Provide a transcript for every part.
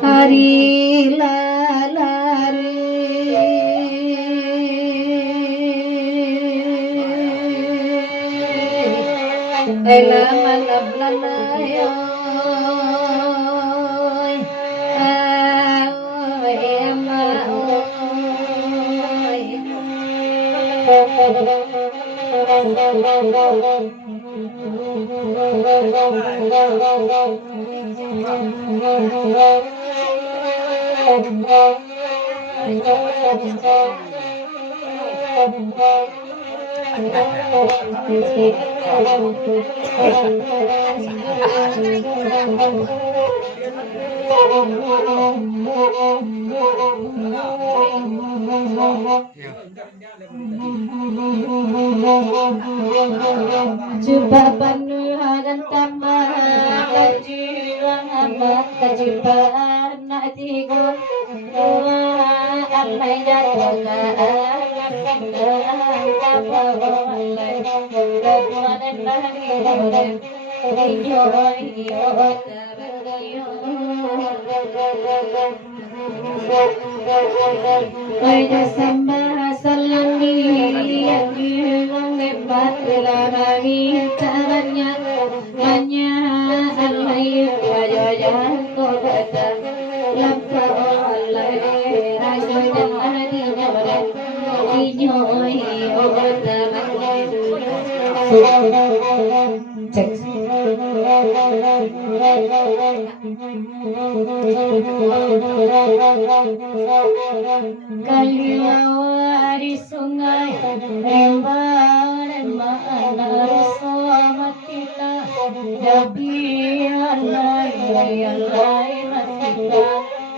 Hari lalari ela malab lalayo ema Jumpa panuhagan tama kajilang amat kajibaan natigo amai jatuh sama salami yang bilang lebat lagi caranya hanya alai wajah kota lampa alai raja dan dinyoran dinyoi kota cek Kaliwa di sungai Rembang Rasa kita Dabi alai matita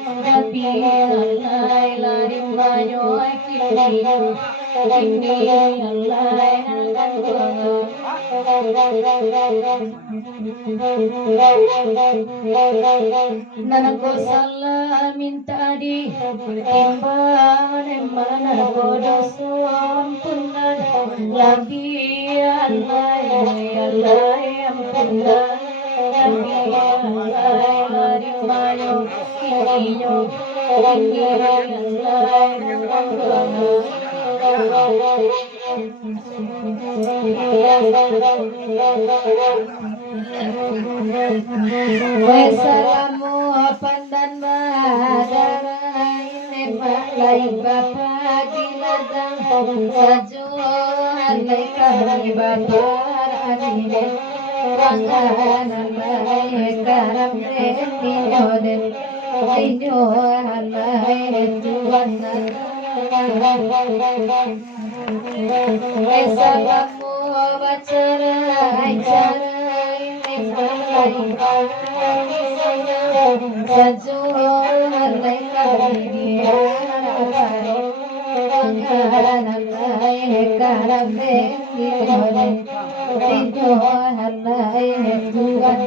Dabi alai lari banyo kini alai Nanago salah minta di timbang mana bodoh ampunan lagi alai ampunan lagi alai lari mayo kiniyo alai ampunan Wassalamu pandan madara ini malai bapak giladang saju halai kami bapak anine panganan baik karam ninyoden ninyo halai tuan Wassalamu bacara acara ini malai Saju halai kami panganan baik karam ninyoden ninyo halai tuan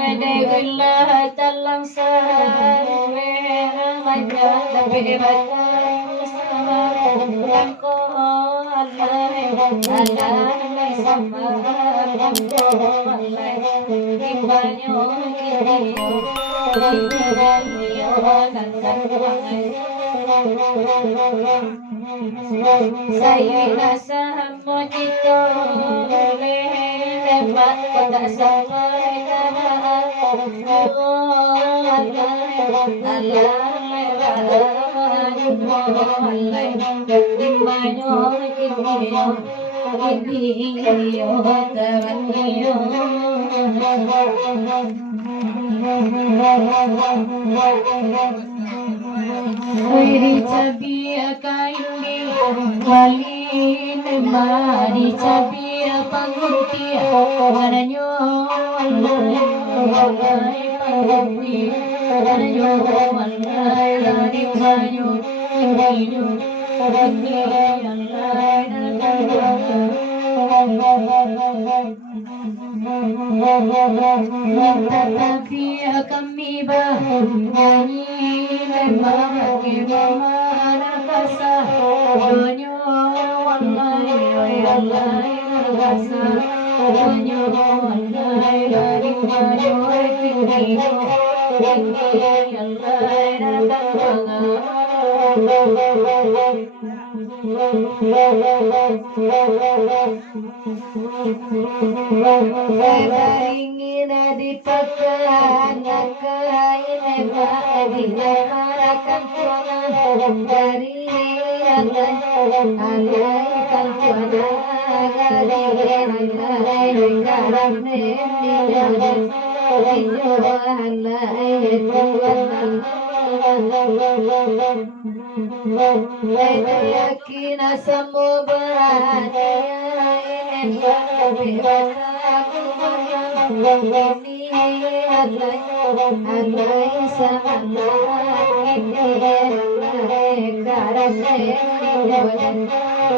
Alhamdulillah talang sarve ramanya tapi sama ko Allah sama ko Allah ibanyo kiniyo dan saya rasa mojito lemat pada sampai kamaan Mari cabia pangguntia mananyo walai panggunti mananyo walai dari banyo inyo tetapi kami bernyanyi memang gimana kasah banyo walai walai rasa banyo walai dari banyo inyo walai datang ingin dipakai ini diharakan Tuhan dari alaikan Tuhan dari karam yakin semua berada ini alai sama ini karam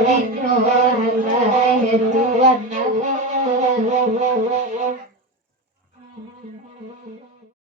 itu alai Tuhan